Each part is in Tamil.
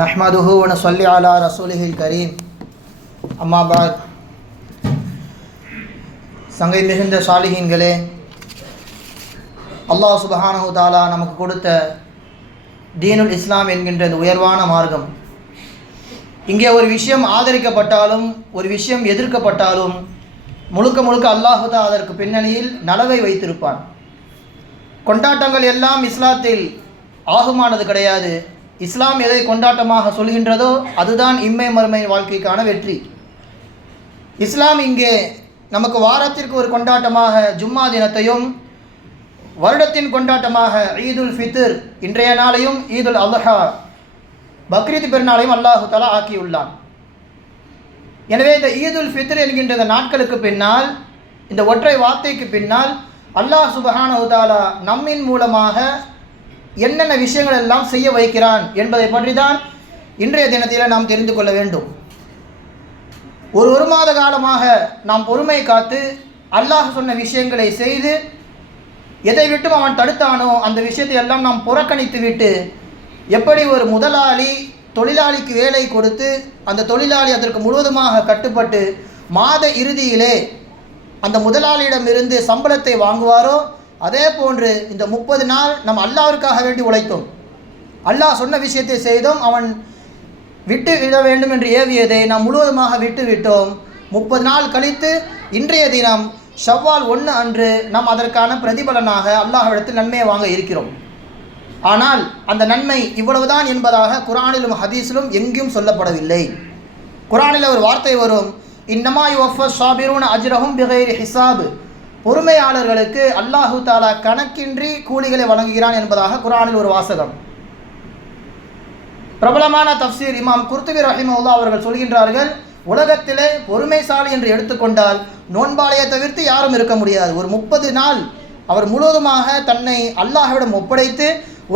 நஹ்மதுஹு நுசல்லி அலா ரசூலிஹில் கரீம் அம்மாபாத் சங்கை மிகுந்த சாலிஹீன்களே அல்லாஹ் சுபஹானஹு தாலா நமக்கு கொடுத்த தீனுல் இஸ்லாம் என்கின்ற உயர்வான மார்க்கம். இங்கே ஒரு விஷயம் ஆதரிக்கப்பட்டாலும் ஒரு விஷயம் எதிர்க்கப்பட்டாலும் முழுக்க முழுக்க அல்லாஹுதா அதற்கு பின்னணியில் நலவை வைத்திருப்பான். கொண்டாட்டங்கள் எல்லாம் இஸ்லாத்தில் ஆகுமானது கிடையாது. இஸ்லாம் எதை கொண்டாட்டமாக சொல்கின்றதோ அதுதான் இம்மை மறுமை வாழ்க்கைக்கான வெற்றி. இஸ்லாம் இங்கே நமக்கு வாரத்திற்கு ஒரு கொண்டாட்டமாக ஜும்மா தினத்தையும் வருடத்தின் கொண்டாட்டமாக ஈதுல் ஃபித்ர் இன்றைய நாளையும் ஈதுல் அல்ஹா பக்ரீத் பெருநாளையும் அல்லாஹு தலா ஆக்கியுள்ளான். எனவே இந்த ஈதுல் ஃபித்ர் என்கின்ற இந்த நாட்களுக்கு பின்னால் இந்த ஒற்றை வார்த்தைக்கு பின்னால் அல்லாஹ் சுபஹானு தாலா நம்மின் மூலமாக என்னென்ன விஷயங்கள் எல்லாம் செய்ய வைக்கிறான் என்பதை பற்றி தான் இன்றைய தினத்தில் நாம் தெரிந்து கொள்ள வேண்டும். ஒரு ஒரு மாத காலமாக நாம் பொறுமை காத்து அல்லாஹ் சொன்ன விஷயங்களை செய்து எதை விட்டும் அவன் தடுத்தானோ அந்த விஷயத்தை எல்லாம் நாம் புறக்கணித்து விட்டு எப்படி ஒரு முதலாளி தொழிலாளிக்கு வேலை கொடுத்து அந்த தொழிலாளி அதற்கு முழுவதுமாக கட்டுப்பட்டு மாத இறுதியிலே அந்த முதலாளியிடமிருந்து சம்பளத்தை வாங்குவாரோ அதே போன்று இந்த முப்பது நாள் நம் அல்லாவிற்காக வேண்டி உழைத்தோம். அல்லாஹ் சொன்ன விஷயத்தை செய்தோம். அவன் விட்டு விட வேண்டும் என்று ஏவியதை நாம் முழுவதுமாக விட்டு விட்டோம் முப்பது நாள் கழித்து இன்றைய தினம் ஷவ்வால் ஒன்று அன்று நாம் அதற்கான பிரதிபலனாக அல்லாஹ்விடத்தில் நன்மையை வாங்க இருக்கிறோம். ஆனால் அந்த நன்மை இவ்வளவுதான் என்பதாக குரானிலும் ஹதீஸிலும் எங்கேயும் சொல்லப்படவில்லை. குரானில் ஒரு வார்த்தை வரும். இன்னமாய் யுவஃப ஷாபிரூன் அஜ்ரஹும் பிகைர் ஹிசாபு பொறுமையாளர்களுக்கு அல்லாஹு தாலா கணக்கின்றி கூலிகளை வழங்குகிறான் என்பதாக குரானில் ஒரு வாசகம். பிரபலமான தப்சீர் இமாம் குர்துபி ரஹிமவுல்லா அவர்கள் சொல்கின்றார்கள் உலகத்திலே பொறுமைசாலி என்று எடுத்துக்கொண்டால் நோன்பாளையை தவிர்த்து யாரும் இருக்க முடியாது. ஒரு முப்பது நாள் அவர் முழுவதுமாக தன்னை அல்லாஹ்விடம் ஒப்படைத்து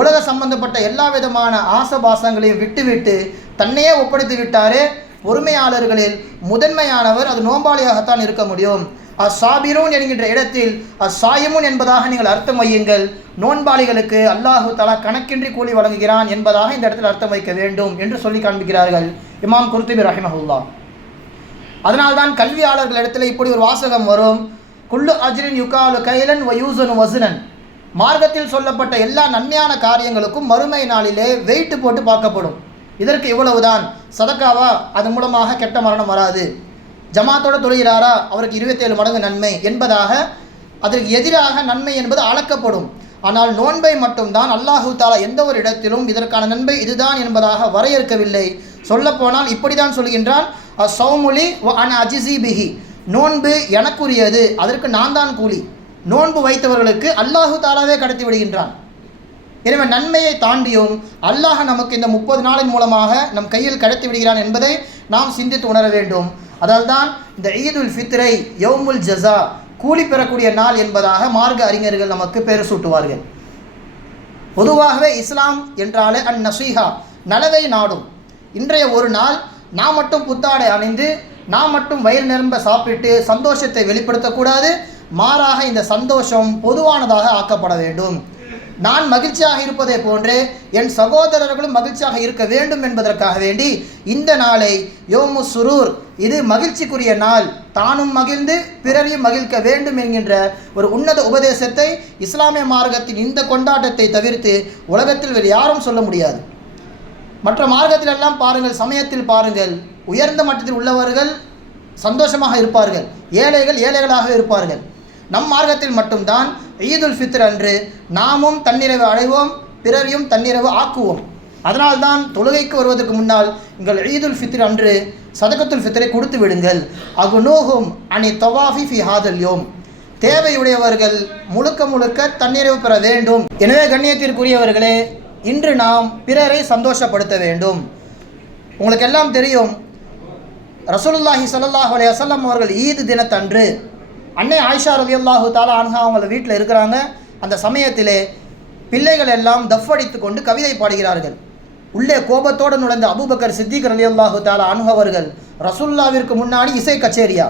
உலக சம்பந்தப்பட்ட எல்லா விதமான ஆசபாசங்களையும் விட்டுவிட்டு தன்னையே ஒப்படைத்து விட்டாரே பொறுமையாளர்களில் முதன்மையானவர் அது நோன்பாளியாகத்தான் இருக்க முடியும். அசாபிரூன் என்கின்ற இடத்தில் அசாயமுன் என்பதாக நீங்கள் அர்த்தம் வையுங்கள். நோன்பாளிகளுக்கு அல்லாஹு தலா கணக்கின்றி கூலி வழங்குகிறான் என்பதாக இந்த இடத்தில் அர்த்தம் வைக்க வேண்டும் என்று சொல்லி காண்பிக்கிறார்கள் இமாம் குர்துபி ரஹிமஹுல்லா. அதனால்தான் கல்வியாளர்கள் இடத்துல இப்படி ஒரு வாசகம் வரும். குல்லு அஜ்ரின் யுகாலு கைலன் வயூசனு வசுனன். மார்க்கத்தில் சொல்லப்பட்ட எல்லா நன்மையான காரியங்களுக்கும் மறுமை நாளிலே வெயிட்டு போட்டு பார்க்கப்படும். இதற்கு இவ்வளவுதான். சதக்காவா? அதன் மூலமாக கெட்ட மரணம் வராது. ஜமாத்தோட தொழுகிறாரா? அவருக்கு இருபத்தேழு மடங்கு நன்மை. என்பதாக அதற்கு எதிராக நன்மை என்பது அளக்கப்படும். ஆனால் நோன்பை மட்டும்தான் அல்லாஹு தாலா எந்த ஒரு இடத்திலும் இதற்கான நன்மை இதுதான் என்பதாக வரையறுக்கவில்லை. சொல்லப்போனால் இப்படி தான் சொல்கின்றான் சௌமுலி அன் அஜிசி பிஹி. நோன்பு எனக்குரியது அதற்கு நான் தான் கூலி. நோன்பு வைத்தவர்களுக்கு அல்லாஹு தாலாவே கடத்தி விடுகின்றான். எனவே நன்மையை தாண்டியும் அல்லாஹ் நமக்கு இந்த முப்பது நாளின் மூலமாக நம் கையில் கடத்தி விடுகிறான் என்பதை நாம் சிந்தித்து உணர வேண்டும். அதனால்தான் இந்த ஈதுல் ஃபித்ரை யவுமுல் ஜசா கூலி பெறக்கூடிய நாள் என்பதாக மார்க்க அறிஞர்கள் நமக்கு பெயர் சூட்டுவார்கள். பொதுவாகவே இஸ்லாம் என்றாலே அந் நசீஹா நலவை நாடும். இன்றைய ஒரு நாள் நாம் மட்டும் புத்தாடை அணிந்து நாம் மட்டும் வயிறு நிரம்ப சாப்பிட்டு சந்தோஷத்தை வெளிப்படுத்தக்கூடாது மாறாக இந்த சந்தோஷம் பொதுவானதாக ஆக்கப்பட வேண்டும். நான் மகிழ்ச்சியாக இருப்பதை போன்று என் சகோதரர்களும் மகிழ்ச்சியாக இருக்க வேண்டும் என்பதற்காக வேண்டி இந்த நாளை யோமு சுரூர் இது மகிழ்ச்சிக்குரிய நாள். தானும் மகிழ்ந்து பிறரையும் மகிழ்க்க வேண்டும் என்கின்ற ஒரு உன்னத உபதேசத்தை இஸ்லாமிய மார்க்கத்தின் இந்த கொண்டாட்டத்தை தவிர்த்து உலகத்தில் வேறு யாரும் சொல்ல முடியாது. மற்ற மார்க்கத்திலெல்லாம் பாருங்கள் சமயத்தில் பாருங்கள். உயர்ந்த மட்டத்தில் உள்ளவர்கள் சந்தோஷமாக இருப்பார்கள். ஏழைகள் ஏழைகளாக இருப்பார்கள். நம் மார்க்கத்தில் மட்டும்தான் ஈதுல் ஃபித்ர் அன்று நாமும் தன்னிறைவு அடைவோம் பிறரையும் தன்னிறைவு ஆக்குவோம். அதனால்தான் தொழுகைக்கு வருவதற்கு முன்னால் உங்கள் ஈதுல் ஃபித்ர் அன்று சதகத்துல் ஃபித்ரை கொடுத்து விடுங்கள். அகுநோகும் அணி தொவாஃபி ஃபி ஹாதல்யோம் தேவையுடையவர்கள் முழுக்க முழுக்க தன்னிறைவு பெற வேண்டும். எனவே கண்ணியத்திற்குரியவர்களே இன்று நாம் பிறரை சந்தோஷப்படுத்த வேண்டும். உங்களுக்கு எல்லாம் தெரியும் ரசூலுல்லாஹி சல்லாஹ் அலைஹி வஸல்லம் அவர்கள் ஈது தினத்தன்று அன்னை ஆயிஷா ரலியல்லாஹு தாலா அன்ஹா அவங்க வீட்டில் இருக்கிறாங்க. அந்த சமயத்திலே பிள்ளைகள் எல்லாம் தஃப்படித்து கொண்டு கவிதை பாடுகிறார்கள். உள்ளே கோபத்தோடு நுழைந்த அபூபக்கர் சித்திக் ரலியல்லாஹு தாலா அன்ஹு அவர்கள் முன்னாடி இசை கச்சேரியா?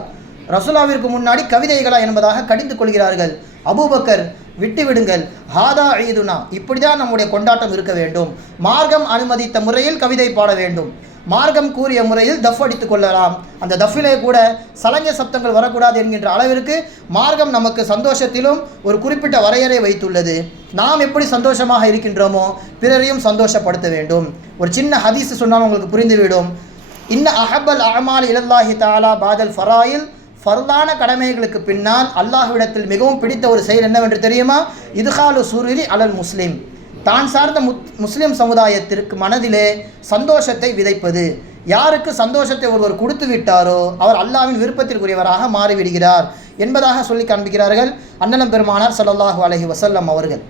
ரசுல்லாவிற்கு முன்னாடி கவிதைகளா என்பதாக கடிந்து கொள்கிறார்கள். அபூபக்கர் விட்டு விடுங்கள். ஹாதா ஈதுனா. இப்படி தான் நம்முடைய கொண்டாட்டம் இருக்க வேண்டும். மார்க்கம் அனுமதித்த முறையில் கவிதை பாட வேண்டும். மார்க்கம் கூறிய முறையில் தஃப் அடித்து கொள்ளலாம். அந்த தஃபிலே கூட சலஞ்ச சப்தங்கள் வரக்கூடாது என்கின்ற அளவிற்கு மார்க்கம் நமக்கு சந்தோஷத்திலும் ஒரு குறிப்பிட்ட வரையறை வைத்துள்ளது. நாம் எப்படி சந்தோஷமாக இருக்கின்றோமோ பிறரையும் சந்தோஷப்படுத்த வேண்டும். ஒரு சின்ன ஹதீஸ் சொன்னால் உங்களுக்கு புரிந்துவிடும். இன்ன அஹபல் அஹமால் இலல்லாஹி தாலா பாதல் ஃபராயில். ஃபர்தான கடமைகளுக்கு பின்னால் அல்லாஹ்விடத்தில் மிகவும் பிடித்த ஒரு செயல் என்னவென்று தெரியுமா? இதுகாலு சூரிலி அலல் முஸ்லீம். தான் சார்ந்த முத் முஸ்லீம் சமுதாயத்திற்கு மனதிலே சந்தோஷத்தை விதைப்பது. யாருக்கு சந்தோஷத்தை ஒருவர் கொடுத்து விட்டாரோ அவர் அல்லாவின் விருப்பத்திற்குரியவராக மாறிவிடுகிறார் என்பதாக சொல்லி காண்பிக்கிறார்கள் அண்ணலம் பெருமானார் சல்லாஹூ அலஹி வசல்லம் அவர்கள்.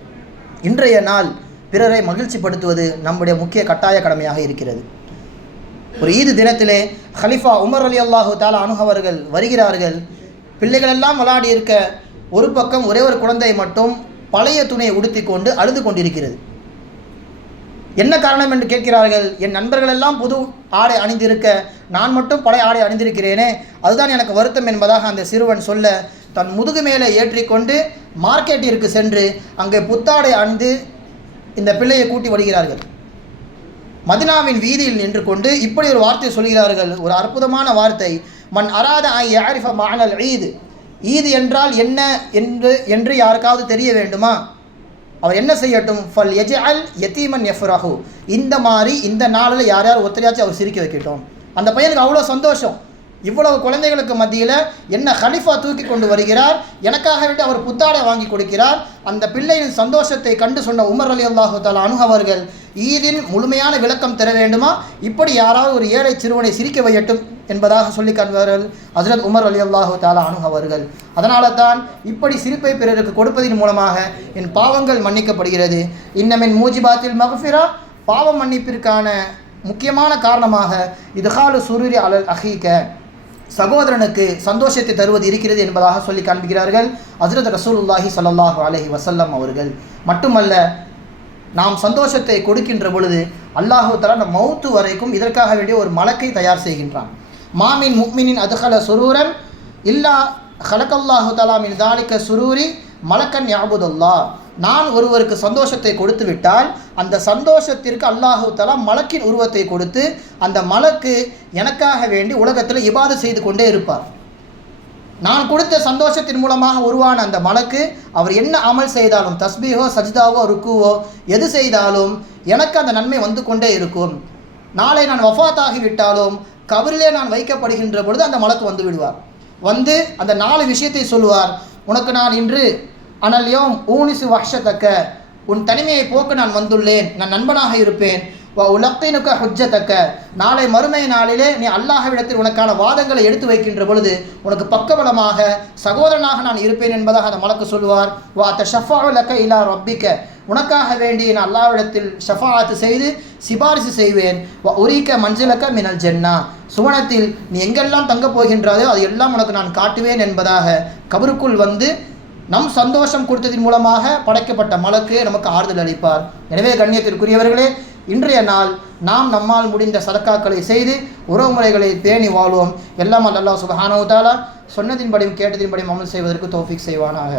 இன்றைய நாள் பிறரை மகிழ்ச்சிப்படுத்துவது நம்முடைய முக்கிய கட்டாய கடமையாக இருக்கிறது. ஒரு ஈது தினத்திலே ஹலிஃபா உமர் அலி அல்லாஹு தாலா அனுகவர்கள் வருகிறார்கள். பிள்ளைகளெல்லாம் விளையாடி இருக்க ஒரு பக்கம் ஒரே ஒரு குழந்தை மட்டும் பழைய துணியை உடுத்தி கொண்டு அழுது கொண்டிருக்கிறது. என்ன காரணம் என்று கேட்கிறார்கள்? என் நண்பர்கள் எல்லாம் புது ஆடை அணிந்திருக்க நான் மட்டும் பழைய ஆடை அணிந்திருக்கிறேனே? அதுதான் எனக்கு வருத்தம் என்பதாக அந்த சிறுவன் சொல்ல தன் முதுகு மேலே ஏற்றிக்கொண்டு மார்க்கெட்டிற்கு சென்று அங்கே புத்தாடை அணிந்து இந்த பிள்ளையை கூட்டி வருகிறார்கள். மதினாவின் வீதியில் நின்று கொண்டு இப்படி ஒரு வார்த்தை சொல்கிறார்கள். ஒரு அற்புதமான வார்த்தை. மன் அராத ஐ யாரிஃப மானல் ஈது. ஈது என்றால் என்ன என்று என்று யாருக்காவது தெரிய வேண்டுமா? அவர் என்ன செய்யட்டும்? ஃபல் எஜ்அல் யத்தீமன் எஃப்ராஹு இந்த மாதிரி இந்த நாளில் யார் யார் ஒத்தரையாச்சும் அவர் சிரிக்க வைக்கட்டும். அந்த பையனுக்கு அவ்வளோ சந்தோஷம். இவ்வளவு குழந்தைகளுக்கு மத்தியில் என்ன ஹலிஃபா தூக்கி கொண்டு வருகிறார். எனக்காக வேண்டி அவர் புத்தாடை வாங்கி கொடுக்கிறார். அந்த பிள்ளையின் சந்தோஷத்தை கண்டு சொன்ன உமர் அலி அல்லாஹு தாலா அணுகவர்கள் ஈதின் முழுமையான விளக்கம் தர வேண்டுமா? இப்படி யாராவது ஒரு ஏழை சிறுவனை சிரிக்க வையட்டும். என்பதாக சொல்லி காண்பார்கள் ஹசரத் உமர் அலி அல்லாஹு தாலா அணுகவர்கள் அதனால தான் இப்படி சிரிப்பை பிறருக்கு கொடுப்பதன் மூலமாக என் பாவங்கள் மன்னிக்கப்படுகிறது. இன்னமின் மூஜிபாத்தில் மகஃபிரா பாவம் மன்னிப்பிற்கான முக்கியமான காரணமாக இதுகாலு சுருரி அலல் அஹீக. சகோதரனுக்கு சந்தோஷத்தை தருவது இருக்கிறது என்பதாக சொல்லி காண்பிக்கிறார்கள் ஹசரத் ரசூலுல்லாஹி சல்லாஹூ அலஹி வசல்லம் அவர்கள். மட்டுமல்ல நாம் சந்தோஷத்தை கொடுக்கின்ற பொழுது அல்லாஹு தலா நம் மௌத்து வரைக்கும் இதற்காக வேண்டிய ஒரு மலக்கை தயார் செய்கின்றான். மாமின் முக்மினின் அதுகல சுரூரன் இல்லா ஹலக்கல்லாஹு தலாமின் தாலிக்க சுரூரி மலக்கன் யாபுதல்லா நான் ஒருவருக்கு சந்தோஷத்தை கொடுத்து விட்டால் அந்த சந்தோஷத்திற்கு அல்லாஹு தலா மலக்கின் உருவத்தை கொடுத்து அந்த மலக்கு எனக்காக வேண்டி உலகத்தில் இபாது செய்து கொண்டே இருப்பார். நான் கொடுத்த சந்தோஷத்தின் மூலமாக உருவான அந்த மலக்கு அவர் என்ன அமல் செய்தாலும் தஸ்பீஹோ சஜிதாவோ ருக்குவோ எது செய்தாலும் எனக்கு அந்த நன்மை வந்து கொண்டே இருக்கும். நாளை நான் வஃபாத்தாகி ஆகிவிட்டாலும் கபரிலே நான் வைக்கப்படுகின்ற பொழுது அந்த மலக்கு வந்து விடுவார். வந்து அந்த நாலு விஷயத்தை சொல்லுவார். உனக்கு நான் இன்று அனல்யோம் ஊனிசு வஷத்தக்க உன் தனிமையை போக்க நான் வந்துள்ளேன். நான் நண்பனாக இருப்பேன். வ உலக்தினுக்க ஹுஜ்ஜத்தக்க நாளை மறுமை நாளிலே நீ அல்லாஹ்விடத்தில் உனக்கான வாதங்களை எடுத்து வைக்கின்ற பொழுது உனக்கு பக்கபலமாக சகோதரனாக நான் இருப்பேன் என்பதாக அந்த மலக்கு சொல்லுவார். வா த ஷஃபாவுலக்க இலா ரப்பிக்க. உனக்காக வேண்டி நான் அல்லாவிடத்தில் ஷஃபாத்து செய்து சிபாரிசு செய்வேன். உரிக்க மஞ்சளக்க மினல் ஜென்னா. சுவனத்தில் நீ எங்கெல்லாம் தங்கப் போகின்றாயோ அது எல்லாம் உனக்கு நான் காட்டுவேன் என்பதாக கபருக்குள் வந்து நம் சந்தோஷம் கொடுத்ததின் மூலமாக படைக்கப்பட்ட மலக்கு நமக்கு ஆறுதல் அளிப்பார். எனவே கண்ணியத்திற்குரியவர்களே இன்றைய நாள் நாம் நம்மால் முடிந்த சதக்காக்களை செய்து உறவுமுறைகளை பேணி வாழ்வோம். எல்லாம் அல்லாஹ் சுபஹானவுதாலா சொன்னதின்படியும் கேட்டதின்படியும் அமல் செய்வதற்கு தோஃபிக் செய்வானாக.